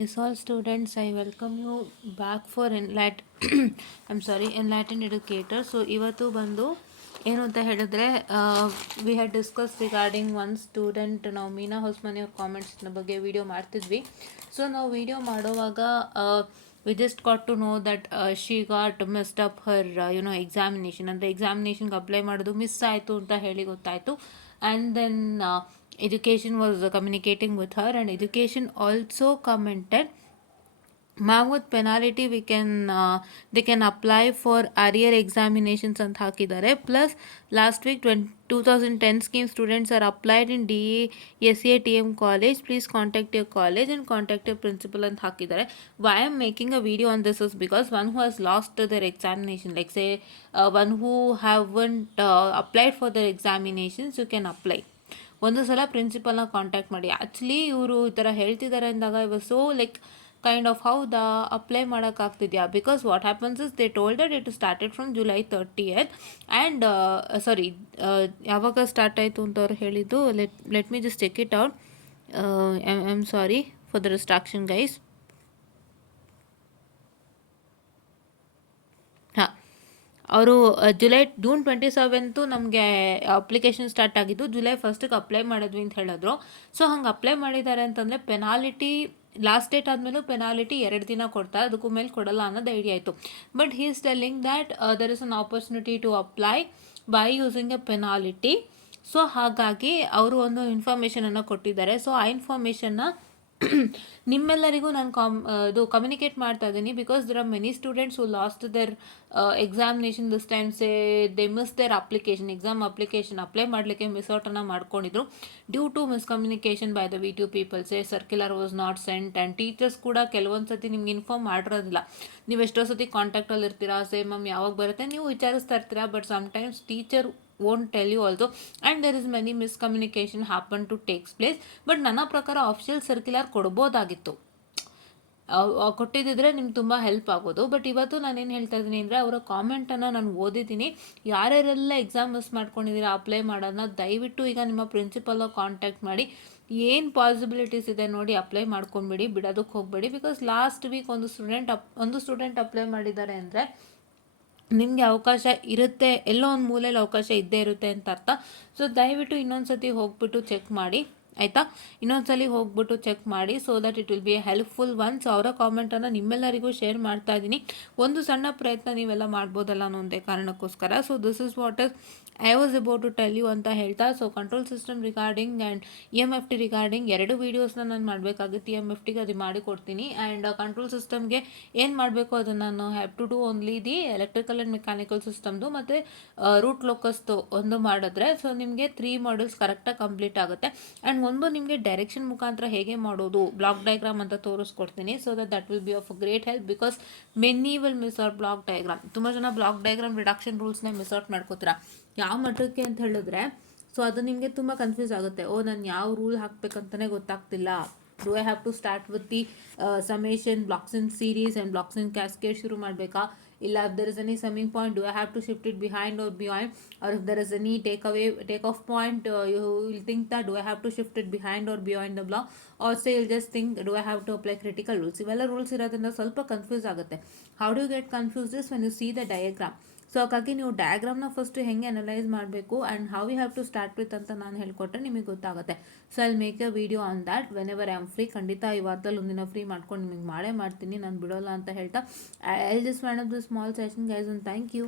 Yes, all students, I welcome you back for Enlightened Educator. So ಇವತ್ತು ಬಂದು ಏನು ಅಂತ ಹೇಳಿದ್ರೆ we had discuss regarding one student. ನಾವು ಮೀನಾ ಹೊಸ್ಮನಿ ಅವ್ರ ಕಾಮೆಂಟ್ಸ್ನ ಬಗ್ಗೆ ವಿಡಿಯೋ ಮಾಡ್ತಿದ್ವಿ. ಸೊ ನಾವು ವಿಡಿಯೋ ಮಾಡುವಾಗ we just got to know that she got missed up her examination. ಅಂದರೆ ಎಕ್ಸಾಮಿನೇಷನ್ಗೆ ಅಪ್ಲೈ ಮಾಡೋದು ಮಿಸ್ ಆಯಿತು ಅಂತ ಹೇಳಿ ಗೊತ್ತಾಯಿತು. And then education was communicating with her, and education also commented, ma'am, with penalty we can they can apply for arrear examinations ಅಂತ ಹಾಕಿದ್ದಾರೆ. Plus last week 2010 scheme students are applied in DSATM college. Please contact your college and contact your principal ಅಂತ ಹಾಕಿದ್ದಾರೆ. Why I am making a video on this is because one who has lost their examination, like say one who haven't applied for their examinations, you can apply. ಒಂದು ಸಲ ಪ್ರಿನ್ಸಿಪಲ್ನ contact ಮಾಡಿ. Actually ಇವರು ಈ ಥರ ಹೇಳ್ತಿದ್ದಾರೆ ಅಂದಾಗ ಇವ ಸೋ ಲೈಕ್ ಕೈಂಡ್ ಆಫ್ ಹೌದಾ ಅಪ್ಲೈ ಮಾಡೋಕ್ಕಾಗ್ತಿದ್ಯಾ, because what happens is they told that it started from July 30th and ಯಾವಾಗ ಸ್ಟಾರ್ಟ್ ಆಯಿತು ಅಂತ ಅವ್ರು ಹೇಳಿದ್ದು. Let me just check it out. I am sorry for the distraction guys. ಹಾಂ, ಅವರು June 27 ನಮಗೆ ಅಪ್ಲಿಕೇಶನ್ ಸ್ಟಾರ್ಟ್ ಆಗಿದ್ದು, July 1 ಅಪ್ಲೈ ಮಾಡಿದ್ವಿ ಅಂತ ಹೇಳಿದ್ರು. ಸೊ ಹಂಗೆ ಅಪ್ಲೈ ಮಾಡಿದ್ದಾರೆ ಅಂತಂದರೆ ಪೆನಾಲಿಟಿ ಲಾಸ್ಟ್ ಡೇಟ್ ಆದಮೇಲೂ ಪೆನಾಲಿಟಿ 2 ದಿನ ಕೊಡ್ತಾರೆ, ಅದಕ್ಕೂ ಮೇಲೆ ಕೊಡಲ್ಲ ಅನ್ನೋದು ಐಡಿಯಾ ಆಯಿತು. But he is telling that there is an opportunity to apply by using a penalty. So ಹಾಗಾಗಿ ಅವರು ಒಂದು ಇನ್ಫಾರ್ಮೇಷನನ್ನು ಕೊಟ್ಟಿದ್ದಾರೆ. ಸೊ ಆ ಇನ್ಫಾರ್ಮೇಷನ್ನ ನಿಮ್ಮೆಲ್ಲರಿಗೂ ನಾನು ಕಮ್ಯುನಿಕೇಟ್ ಮಾಡ್ತಾ ಇದ್ದೀನಿ, because there are many students who lost their examination this time. Say they miss their exam application apply ಮಾಡಲಿಕ್ಕೆ ಮಿಸ್ಔಟನ್ನು ಮಾಡ್ಕೊಂಡಿದ್ರು due to miscommunication by the VTU people. Say circular was not sent, and teachers ಕೂಡ ಕೆಲವೊಂದು ಸತಿ ನಿಮ್ಗೆ inform ಮಾಡಿರೋದಿಲ್ಲ. ನೀವು ಎಷ್ಟೋ ಸತಿ ಕಾಂಟ್ಯಾಕ್ಟಲ್ಲಿ ಇರ್ತೀರಾ, ಸೇ ಮ್ಯಾಮ್ ಯಾವಾಗ ಬರುತ್ತೆ ನೀವು ವಿಚಾರಿಸ್ತಾ ಇರ್ತೀರಾ, but sometimes teacher won't tell you also, and there is many miscommunication happen to takes place. But ನನ್ನ ಪ್ರಕಾರ ಆಫಿಷಿಯಲ್ ಸರ್ಕ್ಯುಲರ್ ಕೊಡ್ಬೋದಾಗಿತ್ತು, ಕೊಟ್ಟಿದ್ದಿದ್ರೆ ನಿಮ್ಗೆ ತುಂಬ ಹೆಲ್ಪ್ ಆಗೋದು. ಬಟ್ ಇವತ್ತು ನಾನೇನು ಹೇಳ್ತಾ ಇದ್ದೀನಿ ಅಂದರೆ, ಅವರ ಕಾಮೆಂಟನ್ನು ನಾನು ಓದಿದ್ದೀನಿ. ಯಾರ್ಯಾರೆಲ್ಲ ಎಕ್ಸಾಮ್ ಮಿಸ್ ಮಾಡ್ಕೊಂಡಿದ್ದೀರಾ ಅಪ್ಲೈ ಮಾಡೋದನ್ನ ದಯವಿಟ್ಟು ಈಗ ನಿಮ್ಮ ಪ್ರಿನ್ಸಿಪಲ್ನ ಕಾಂಟ್ಯಾಕ್ಟ್ ಮಾಡಿ, ಏನು ಪಾಸಿಬಿಲಿಟೀಸ್ ಇದೆ ನೋಡಿ ಅಪ್ಲೈ ಮಾಡ್ಕೊಂಬಿಡಿ, ಬಿಡೋದಕ್ಕೆ ಹೋಗಬೇಡಿ. ಬಿಕಾಸ್ ಲಾಸ್ಟ್ ವೀಕ್ ಒಂದು ಸ್ಟೂಡೆಂಟ್ ಅಪ್ಲೈ ಮಾಡಿದ್ದಾರೆ ಅಂದರೆ ನಿಮಗೆ ಅವಕಾಶ ಇರುತ್ತೆ, ಎಲ್ಲೋ ಒಂದು ಮೂಲೆಯಲ್ಲಿ ಅವಕಾಶ ಇದ್ದೇ ಇರುತ್ತೆ ಅಂತ ಅರ್ಥ. ಸೊ ದಯವಿಟ್ಟು ಇನ್ನೊಂದು ಸತಿ ಹೋಗ್ಬಿಟ್ಟು ಚೆಕ್ ಮಾಡಿ, ಆಯಿತಾ? ಇನ್ನೊಂದ್ಸಲಿ ಹೋಗ್ಬಿಟ್ಟು ಚೆಕ್ ಮಾಡಿ, so that it will be A helpful one. So ಅವರ ಕಾಮೆಂಟನ್ನು ನಿಮ್ಮೆಲ್ಲರಿಗೂ ಶೇರ್ ಮಾಡ್ತಾ ಇದ್ದೀನಿ. ಒಂದು ಸಣ್ಣ ಪ್ರಯತ್ನ ನೀವೆಲ್ಲ ಮಾಡ್ಬೋದಲ್ಲ ಅನ್ನೋ ಒಂದೇ ಕಾರಣಕ್ಕೋಸ್ಕರ. So this is what is I was about to tell you ಅಂತ ಹೇಳ್ತಾ, so control system regarding and EMFT regarding 2 ವೀಡಿಯೋಸ್ನ ನಾನು ಮಾಡಬೇಕಾಗಿತ್ತು. EMFTಗೆ ಅದು ಮಾಡಿಕೊಡ್ತೀನಿ, ಆ್ಯಂಡ್ ಕಂಟ್ರೋಲ್ ಸಿಸ್ಟಮ್ಗೆ ಏನು ಮಾಡಬೇಕು ಅದನ್ನು ನಾನು have to do only the electrical and mechanical ಸಿಸ್ಟಮ್ದು ಮತ್ತು ರೂಟ್ ಲೋಕಸ್ದು ಒಂದು ಮಾಡಿದ್ರೆ ಸೊ ನಿಮಗೆ 3 ಮಾಡ್ಯೂಲ್ಸ್ ಕರೆಕ್ಟಾಗಿ ಕಂಪ್ಲೀಟ್ ಆಗುತ್ತೆ. ಆ್ಯಂಡ್ ಒಂದು ನಿಮಗೆ ಡೈರೆಕ್ಷನ್ ಮುಖಾಂತರ ಹೇಗೆ ಮಾಡೋದು ಬ್ಲಾಕ್ ಡಯಾಗ್ರಾಮ್ ಅಂತ ತೋರಿಸ್ಕೊಡ್ತೀನಿ. So that will be of great help, because many will miss out block diagram. ತುಂಬ ಜನ ಬ್ಲಾಕ್ ಡಯಾಗ್ರಾಮ್ ರಿಡಕ್ಷನ್ ರೂಲ್ಸ್ನ ಮಿಸ್ ಔಟ್ ಮಾಡ್ಕೋತೀರ. ಯಾವ ಮಟ್ಟಕ್ಕೆ ಅಂತ ಹೇಳಿದ್ರೆ, ಸೊ ಅದು ನಿಮಗೆ ತುಂಬ ಕನ್ಫ್ಯೂಸ್ ಆಗುತ್ತೆ. ನಾನು ಯಾವ ರೂಲ್ ಹಾಕಬೇಕಂತಲೇ ಗೊತ್ತಾಗ್ತಿಲ್ಲ. Do I have to start with the summation blocks in series and blocks in cascade ಶುರು ಮಾಡಬೇಕಾ, ಇಲ್ಲ if there is any summing point, do I have to shift it behind or beyond, or if there is any take off point, you will think that do I have to shift it behind or beyond the block, or say you'll just think do I have to apply critical rules. ಇವೆಲ್ಲ rules ಇರೋದ್ರಿಂದ ಸ್ವಲ್ಪ confuse ಆಗುತ್ತೆ. How do you get confuse this when you see the diagram. So ಹಾಗಾಗಿ ನೀವು ಡಯಾಗ್ರಾಮ್ನ first ಹೆಂಗೆ analyse ಮಾಡಬೇಕು and how you have to start with ಅಂತ ನಾನು ಹೇಳ್ಕೊಟ್ರೆ ನಿಮಗೆ ಗೊತ್ತಾಗುತ್ತೆ. So I will make a video on that whenever I am free. ಖಂಡಿತ ಈ ವಾರದಲ್ಲಿ ಒಂದಿನ ಫ್ರೀ ಮಾಡ್ಕೊಂಡು ನಿಮಗೆ ಮಾಡ್ತೀನಿ, ನಾನು ಬಿಡೋಲ್ಲ ಅಂತ ಹೇಳ್ತಾ I just wind up the small session guys, and thank you.